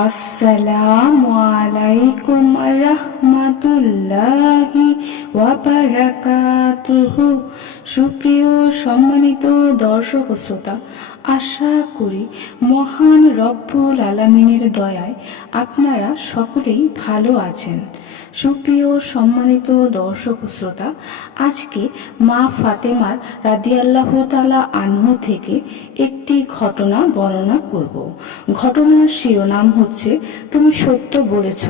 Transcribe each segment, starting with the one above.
আসসালামু আলাইকুম রাহমাতুল্লাহি ওয়া বারাকাতুহু। সুপ্রিয় সম্মানিত দর্শক ও শ্রোতা, আশা করি মহান রব্বুল আলামিনের দয়ায় আপনারা সকলেই ভালো আছেন। সুপ্রিয় সম্মানিত দর্শক ও শ্রোতা, আজকে মা ফাতেমার রাদিয়াল্লাহু তাআলা আনহু থেকে একটি ঘটনা বর্ণনা করব। ঘটনার শিরোনাম হচ্ছে তুমি সত্য বলেছ।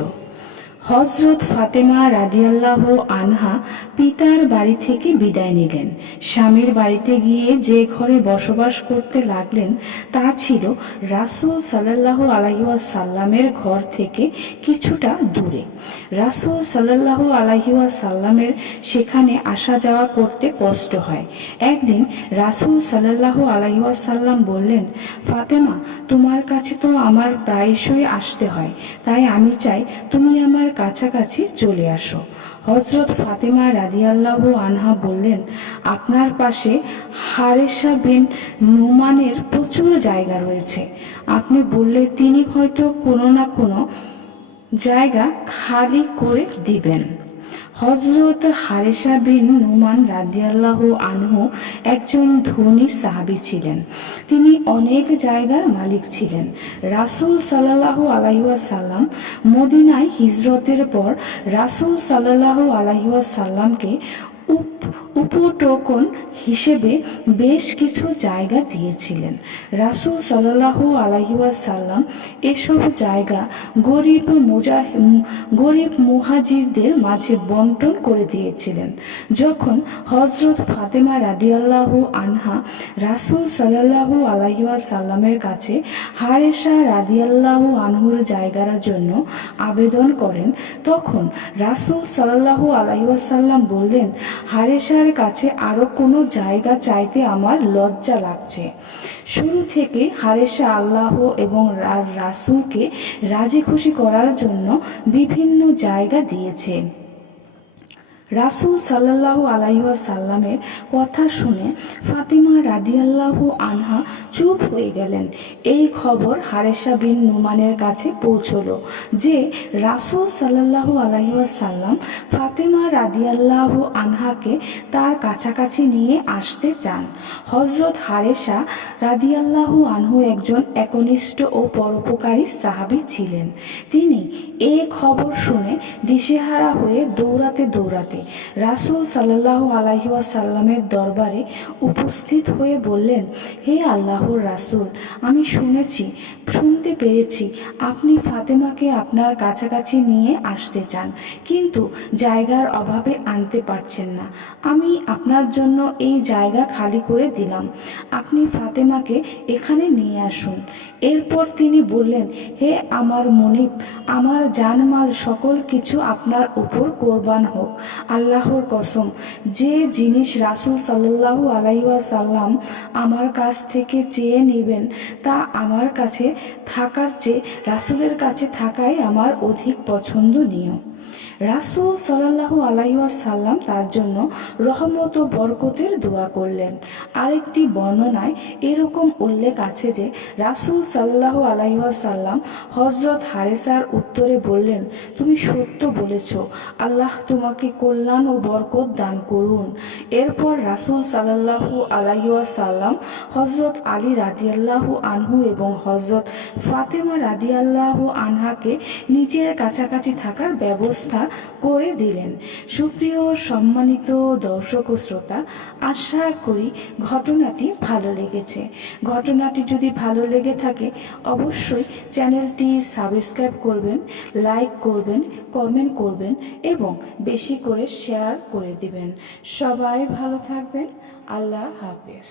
হযরত ফাতেমা রাদিয়াল্লাহু আনহা পিতার বাড়ি থেকে বিদায় নিলেন। স্বামীর বাড়িতে গিয়ে যে ঘরে বসবাস করতে লাগলেন তা ছিল রাসূল সাল্লাল্লাহু আলাইহি ওয়াসাল্লামের ঘর থেকে কিছুটা দূরে। রাসূল সাল্লাল্লাহু আলাইহি ওয়াসাল্লামের সেখানে আসা যাওয়া করতে কষ্ট হয়। একদিন রাসূল সাল্লাল্লাহু আলাইহি ওয়াসাল্লাম বললেন, ফাতেমা, তোমার কাছে তো আমার প্রায়শই আসতে হয়, তাই আমি চাই তুমি আমার কাছাকাছি চলে আসো। হযরত ফাতেমা রাদিয়াল্লাহু আনহা বললেন, আপনার পাশে হারেসা বিন নুমানের প্রচুর জায়গা রয়েছে। আপনি বললে তিনি হয়তো কোনো না কোনো জায়গা খালি করে দিবেন। হযরত হারেসা বিন নুমান রাদিয়াল্লাহু আনহু একজন ধনী সাহাবী ছিলেন। তিনি অনেক জায়গার মালিক ছিলেন। রাসূল সাল্লাল্লাহু আলাইহি ওয়াসাল্লাম মদিনায় হিজরতের পর রাসূল সাল্লাল্লাহু আলাইহি ওয়াসাল্লামকে উপটোকন হিসেবে বেশ কিছু জায়গা দিয়েছিলেন। রাসূল সাল্লাল্লাহু আলাইহি ওয়াসাল্লাম এসব জায়গা গরিব মুহাজিরদের মাঝে বন্টন করে দিয়েছিলেন। যখন হযরত ফাতেমা রাদিয়াল্লাহু আনহা রাসূল সাল্লাল্লাহু আলাইহি ওয়াসাল্লামের কাছে হারেসা রাদিয়াল্লাহু আনহুর জায়গার জন্য আবেদন করেন, তখন রাসূল সাল্লাল্লাহু আলাইহি ওয়াসাল্লাম বললেন, হারেসার কাছে আরো কোনো জায়গা চাইতে আমার লজ্জা লাগছে। শুরু থেকে হারেসা আল্লাহ এবং রাসূলকে রাজি খুশি করার জন্য বিভিন্ন জায়গা দিয়েছে। রাসূল সাল্লাল্লাহু আলাইহি ওয়াসাল্লামের কথা শুনে ফাতিমা রাদিয়াল্লাহু আনহা চুপ হয়ে গেলেন। এই খবর হারেসা বিন নুমানের কাছে পৌঁছলো যে রাসূল সাল্লাল্লাহু আলাইহি ওয়াসাল্লাম ফাতিমা রাদিয়াল্লাহু আনহাকে তার কাছাকাছি নিয়ে আসতে চান। হযরত হারেসা রাদিয়াল্লাহু আনহু একজন একনিষ্ঠ ও পরোপকারী সাহাবী ছিলেন। তিনি এই খবর শুনে দিশেহারা হয়ে দৌড়াতে রাসূল সাল্লাল্লাহু আলাইহি ওয়াসাল্লামের দরবারে উপস্থিত হয়ে বললেন, হে আল্লাহর রাসূল, আমি শুনতে পেরেছি আপনি ফাতেমাকে আপনার কাছাকাছি নিয়ে আসতে চান, কিন্তু জায়গার অভাবে আনতে পারছেন না। আমি আপনার জন্য এই জায়গা খালি করে দিলাম, আপনি ফাতেমাকে এখানে নিয়ে আসুন। এরপর তিনি বললেন, হে আমার মনিব, আমার জানমাল সকল কিছু আপনার উপর কোরবান হোক। আল্লাহর কসম, যে জিনিস রাসূল সাল্লাল্লাহু আলাইহি ওয়াসাল্লাম আমার কাছ থেকে চেয়ে নেবেন তা আমার কাছে থাকার চেয়ে রাসূলের কাছে থাকাই আমার অধিক পছন্দনীয়। রাসূল সাল্লাল্লাহু আলাইহি ওয়াসাল্লাম তার জন্য রহমত ও বরকতের দোয়া করলেন। আরেকটি বর্ণনায় এরকম উল্লেখ আছে যে রাসূল সাল্লাল্লাহু আলাইহি ওয়াসাল্লাম হযরত হারেসার উত্তরে বললেন, তুমি সত্য বলেছ, আল্লাহ তোমাকে কল্যাণ ও বরকত দান করুন। এরপর রাসূল সাল্লাল্লাহু আলাইহি ওয়াসাল্লাম হযরত আলী রাদিয়াল্লাহু আনহু এবং হযরত ফাতেমা রাদিয়াল্লাহু আনহাকে নিজের কাছাকাছি থাকার ব্যবস্থা করে দিলেন। সুপ্রিয় সম্মানিত দর্শক ও শ্রোতা, আশা করি ঘটনাটি ভালো লেগেছে। ঘটনাটি যদি ভালো লেগে থাকে অবশ্যই চ্যানেলটি সাবস্ক্রাইব করবেন, লাইক করবেন, কমেন্ট করবেন এবং বেশি করে শেয়ার করে দিবেন। সবাই ভালো থাকবেন। আল্লাহ হাফেজ।